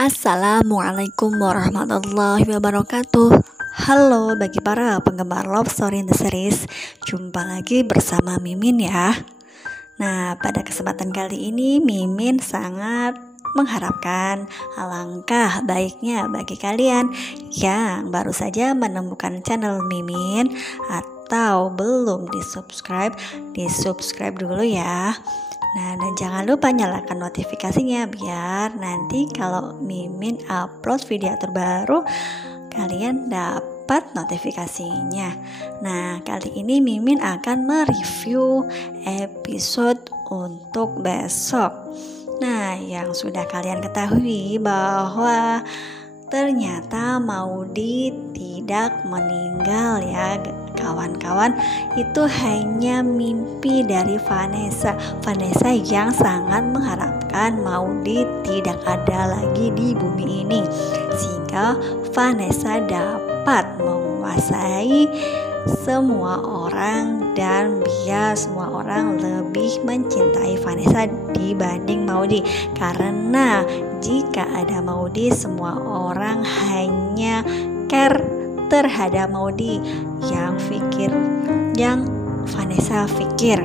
Assalamualaikum warahmatullahi wabarakatuh. Halo bagi para penggemar Love Story in the Series. Jumpa lagi bersama Mimin ya. Nah, pada kesempatan kali ini Mimin sangat mengharapkan alangkah baiknya bagi kalian yang baru saja menemukan channel Mimin atau belum di-subscribe dulu ya. Nah, dan jangan lupa nyalakan notifikasinya biar nanti kalau Mimin upload video terbaru kalian dapat notifikasinya. Nah, kali ini Mimin akan mereview episode untuk besok. Nah, yang sudah kalian ketahui bahwa ternyata Maudy tidak meninggal ya kawan-kawan. Itu hanya mimpi dari Vanessa yang sangat mengharapkan Maudy tidak ada lagi di bumi ini, sehingga Vanessa dapat menguasai semua orang dan biar semua orang lebih mencintai Vanessa dibanding Maudy. Karena jika ada Maudy, semua orang hanya care terhadap Maudy yang Vanessa pikir.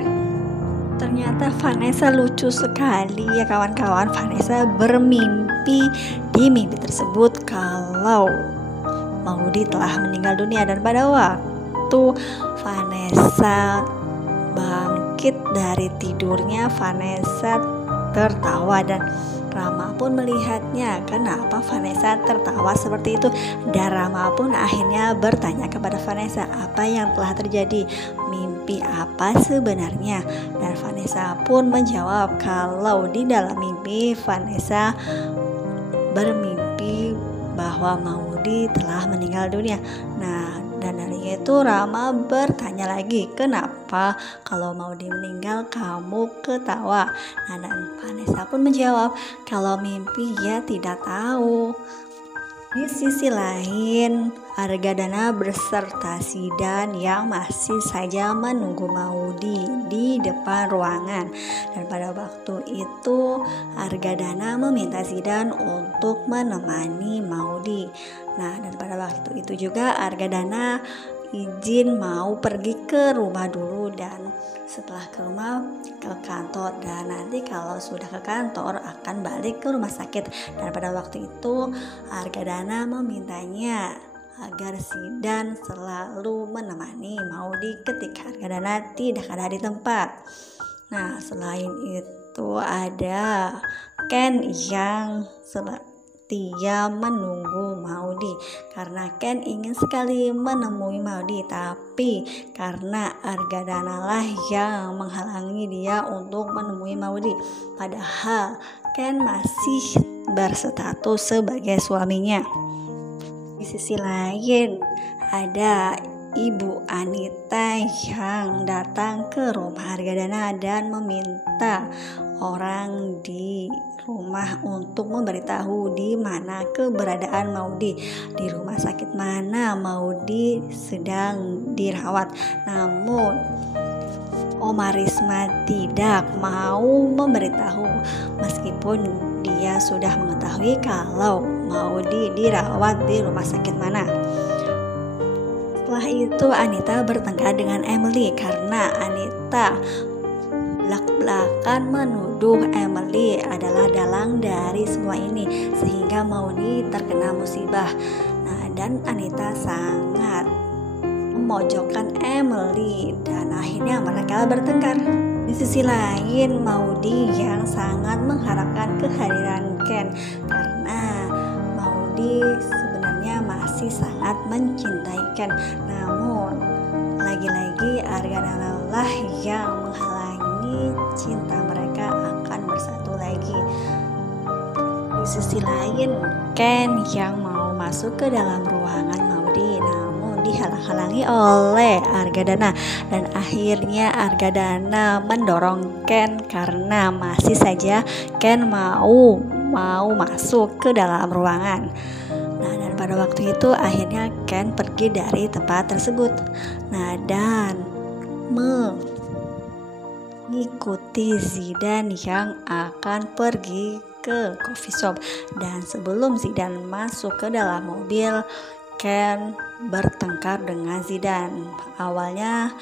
Ternyata Vanessa lucu sekali ya kawan-kawan. Vanessa bermimpi di mimpi tersebut kalau Maudy telah meninggal dunia, dan pada waktu Vanessa bangkit dari tidurnya, Vanessa tertawa dan Rama pun melihatnya. Kenapa Vanessa tertawa seperti itu? Dan Rama pun akhirnya bertanya kepada Vanessa apa yang telah terjadi, mimpi apa sebenarnya. Dan Vanessa pun menjawab kalau di dalam mimpi Vanessa bermimpi bahwa Maudy telah meninggal dunia. Nah, dan dari itu Rama bertanya lagi, kenapa kalau Maudy meninggal kamu ketawa? Nah, dan Vanessa pun menjawab kalau mimpi ya tidak tahu. Di sisi lain, Argadana beserta Zidan yang masih saja menunggu Maudy di depan ruangan. Dan pada waktu itu Argadana meminta Zidan untuk menemani Maudy. Nah, dan pada waktu itu juga Argadana izin mau pergi ke rumah dulu, dan setelah ke rumah ke kantor, dan nanti kalau sudah ke kantor akan balik ke rumah sakit. Dan pada waktu itu Argadana memintanya agar Zidan selalu menemani Maudy ketika Argadana tidak ada di tempat. Nah, selain itu ada Ken yang setia menunggu Maudy, karena Ken ingin sekali menemui Maudy, tapi karena Argadana lah yang menghalangi dia untuk menemui Maudy. Padahal Ken masih berstatus sebagai suaminya. Di sisi lain ada Ibu Anita yang datang ke rumah Argadana dan meminta orang di rumah untuk memberitahu di mana keberadaan Maudy, di rumah sakit mana Maudy sedang dirawat. Namun Oma Risma tidak mau memberitahu meskipun dia sudah mengetahui kalau Maudy dirawat di rumah sakit mana. Setelah itu Anita bertengkar dengan Emily karena Anita belak-belakan menuduh Emily adalah dalang dari semua ini sehingga Maudy terkena musibah. Nah, dan Anita sangat memojokkan Emily dan akhirnya mereka bertengkar. Di sisi lain Maudy yang sangat mengharapkan kehadiran Ken karena Maudy sebenarnya masih sangat mencintai Ken. Namun lagi-lagi Argadana lah yang menghalangi cinta mereka akan bersatu lagi. Di sisi lain Ken yang mau masuk ke dalam ruangan Maudy, namun dihalang-halangi oleh Argadana, dan akhirnya Argadana mendorong Ken karena masih saja Ken mau masuk ke dalam ruangan. Nah, dan pada waktu itu akhirnya Ken pergi dari tempat tersebut. Nah, dan mengikuti Zidan yang akan pergi ke coffee shop. Dan sebelum Zidane masuk ke dalam mobil, Ken bertengkar dengan Zidane. Awalnya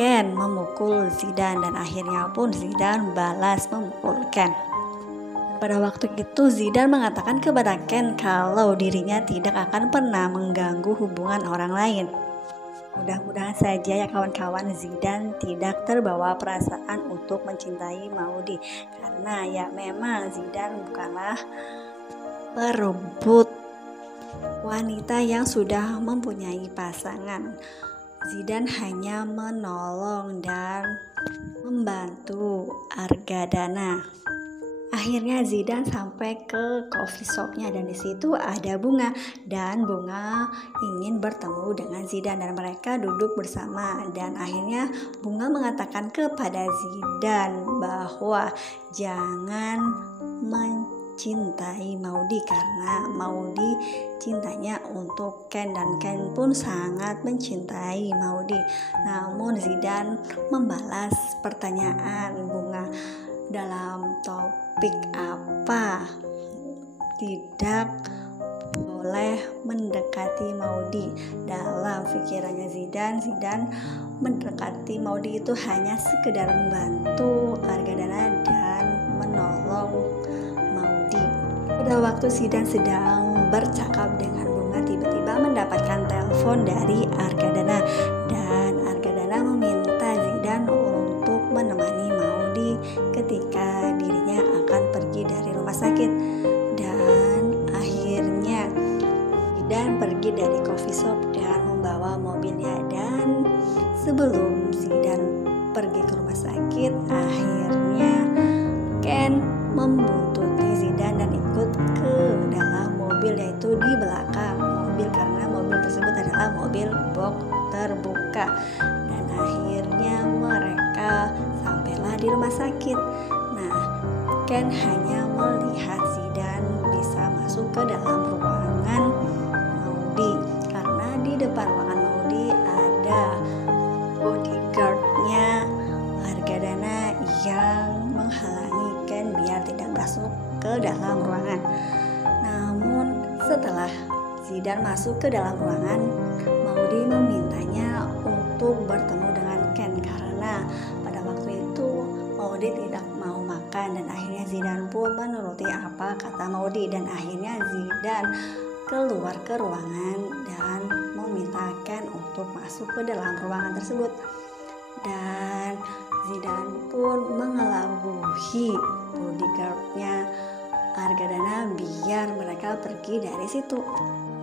Ken memukul Zidane dan akhirnya pun Zidane balas memukul Ken. Pada waktu itu Zidane mengatakan kepada Ken kalau dirinya tidak akan pernah mengganggu hubungan orang lain. Mudah-mudahan saja ya kawan-kawan, Zidane tidak terbawa perasaan untuk mencintai Maudy, karena ya memang Zidane bukanlah perebut wanita yang sudah mempunyai pasangan. Zidane hanya menolong dan membantu Argadana. Akhirnya Zidane sampai ke coffee shopnya dan di situ ada Bunga, dan Bunga ingin bertemu dengan Zidane dan mereka duduk bersama, dan akhirnya Bunga mengatakan kepada Zidane bahwa jangan mencintai Maudy karena Maudy cintanya untuk Ken dan Ken pun sangat mencintai Maudy. Namun Zidane membalas pertanyaan Bunga dalam topik apa tidak boleh mendekati Maudy. Dalam pikirannya Zidane mendekati Maudy itu hanya sekedar membantu Argadana dan menolong Maudy. Pada waktu Zidane sedang bercakap dengan Bunga, tiba-tiba mendapatkan telepon dari Argadana, dan Argadana meminta Zidane untuk menemani Maudy ketika dirinya akan pergi dari rumah sakit. Dan akhirnya Zidane pergi dari coffee shop dan membawa mobilnya, dan sebelum Zidane pergi ke rumah sakit, akhirnya Ken membuntuti Zidane dan ikut ke dalam mobil, yaitu di belakang mobil karena mobil tersebut adalah mobil box terbuka. Dan akhirnya mereka sampailah di rumah sakit. Nah, Ken hanya melihat Zidane bisa masuk ke dalam ruangan Maudy karena di depan ruangan Maudy ada bodyguardnya Argadana yang menghalangi Ken biar tidak masuk ke dalam ruangan. Namun setelah Zidane masuk ke dalam ruangan, Maudy memintanya untuk bertemu dengan Ken karena pada waktu itu Maudy tidak mau makan, dan akhirnya Zidane pun menuruti apa kata Maudy, dan akhirnya Zidane keluar ke ruangan dan meminta Ken untuk masuk ke dalam ruangan tersebut. Dan Zidane pun mengelabui bodyguardnya Argadana biar mereka pergi dari situ.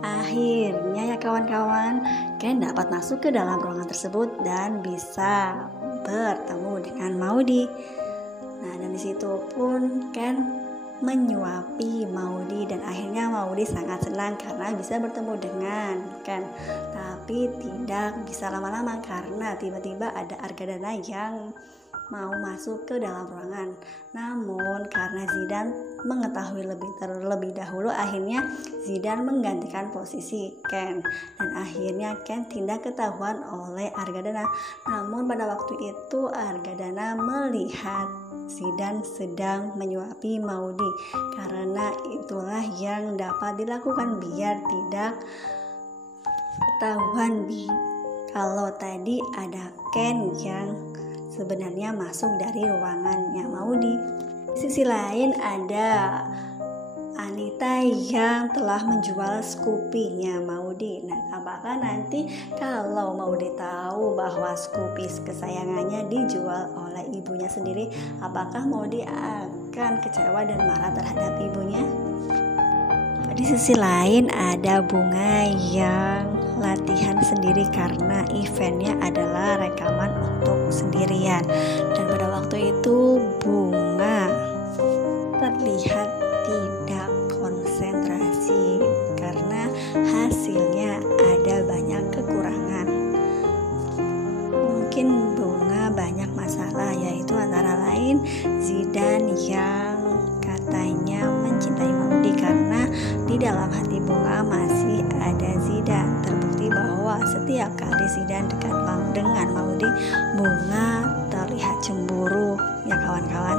Akhirnya ya kawan-kawan, Ken dapat masuk ke dalam ruangan tersebut dan bisa bertemu dengan Maudy. Nah, dan di situ pun Ken menyuapi Maudy, dan akhirnya Maudy sangat senang karena bisa bertemu dengan Ken. Tapi tidak bisa lama-lama karena tiba-tiba ada Argadana yang mau masuk ke dalam ruangan. Namun karena Zidane mengetahui terlebih dahulu, akhirnya Zidane menggantikan posisi Ken, dan akhirnya Ken tidak ketahuan oleh Argadana. Namun pada waktu itu Argadana melihat Zidane sedang menyuapi Maudy, karena itulah yang dapat dilakukan biar tidak ketahuan kalau tadi ada Ken yang sebenarnya masuk dari ruangannya Maudy. Di sisi lain ada Anita yang telah menjual Scoopy-nya Maudy. Nah, apakah nanti kalau Maudy tahu bahwa Scoopy kesayangannya dijual oleh ibunya sendiri, apakah Maudy akan kecewa dan marah terhadap ibunya? Di sisi lain ada Bunga yang latihan sendiri karena eventnya adalah rekaman untuk sendirian, dan pada waktu itu Bunga terlihat tidak konsentrasi karena hasilnya ada banyak kekurangan. Mungkin Bunga banyak masalah, yaitu antara lain Zidane yang katanya mencintai Maudy karena di dalam hati Bunga masih ada Zidane. Terbukti bahwa setiap kali Zidane dekat dengan Maudy, Bunga terlihat cemburu ya kawan-kawan.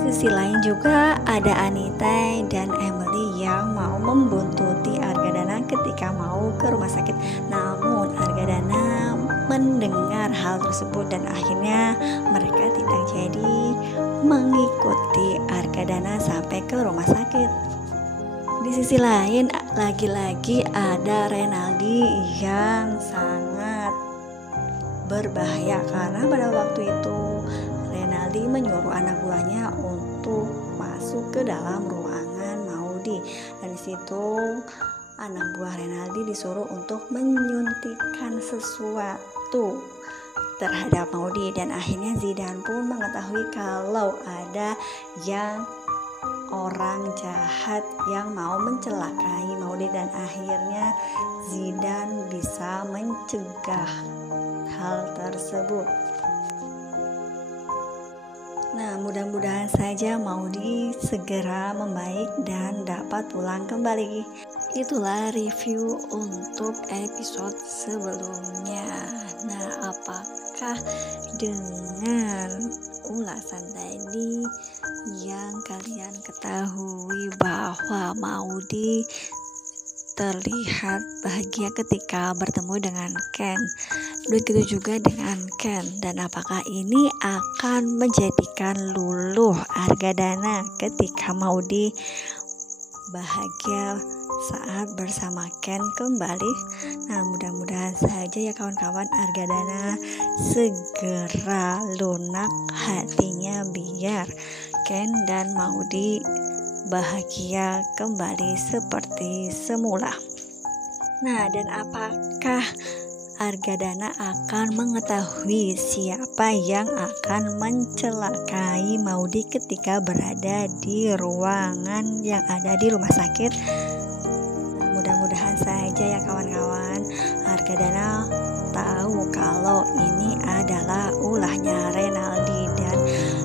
Di Sisi lain juga ada Anita dan Emily yang mau membuntuti Argadana ketika mau ke rumah sakit. Namun Argadana mendengar hal tersebut dan akhirnya mereka tidak jadi mengikuti Argadana sampai ke rumah sakit. Di sisi lain lagi-lagi ada Renaldi yang sangat berbahaya karena pada waktu itu Renaldi menyuruh anak buahnya untuk masuk ke dalam ruangan Maudy, dan di situ anak buah Renaldi disuruh untuk menyuntikkan sesuatu terhadap Maudy, dan akhirnya Zidane pun mengetahui kalau ada orang jahat yang mau mencelakai Maudy, dan akhirnya Zidane bisa mencegah hal tersebut. Nah, mudah-mudahan saja Maudy segera membaik dan dapat pulang kembali. Itulah review untuk episode sebelumnya. Nah, apakah dengan ulasan tadi yang kalian ketahui bahwa Maudy terlihat bahagia ketika bertemu dengan Ken, begitu juga dengan Ken, dan apakah ini akan menjadikan luluh Argadana ketika Maudy bahagia saat bersama Ken kembali? Nah, mudah-mudahan saja ya kawan-kawan, Argadana segera lunak hatinya biar Ken dan Maudy bahagia kembali seperti semula. Nah, dan apakah Argadana akan mengetahui siapa yang akan mencelakai Maudy ketika berada di ruangan yang ada di rumah sakit? Mudah-mudahan saja ya kawan-kawan, Argadana tahu kalau ini adalah ulahnya Renaldi, dan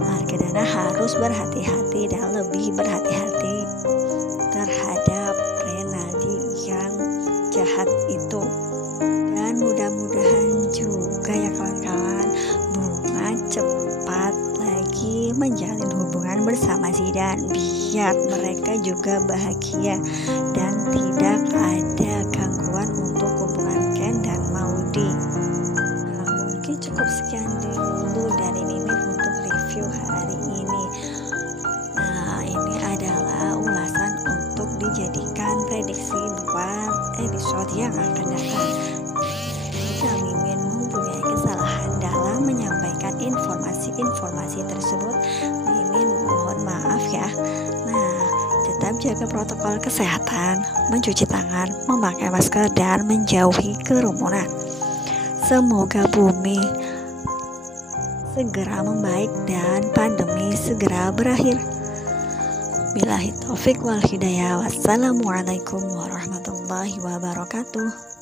Argadana harus berhati-hati dan lebih berhati-hati terhadap Renaldi yang jahat itu. Dan mudah-mudahan juga ya kawan-kawan, Bunga cepat lagi menjalin hubungan bersama Zidane biar mereka juga bahagia dan tidak ada gangguan untuk hubungan Ken dan Maudy. Nah, mungkin cukup sekian dulu dari Mimif untuk review hari ini. Nah, ini adalah ulasan untuk dijadikan prediksi buat episode yang akan datang. Jika Mimin mempunyai kesalahan dalam menyampaikan informasi tersebut, Mimin mohon maaf ya. Nah, tetap jaga protokol kesehatan, mencuci tangan, memakai masker, dan menjauhi kerumunan. Semoga bumi segera membaik dan pandemi segera berakhir. Billahi taufik wal hidayah. Wassalamualaikum warahmatullahi wabarakatuh.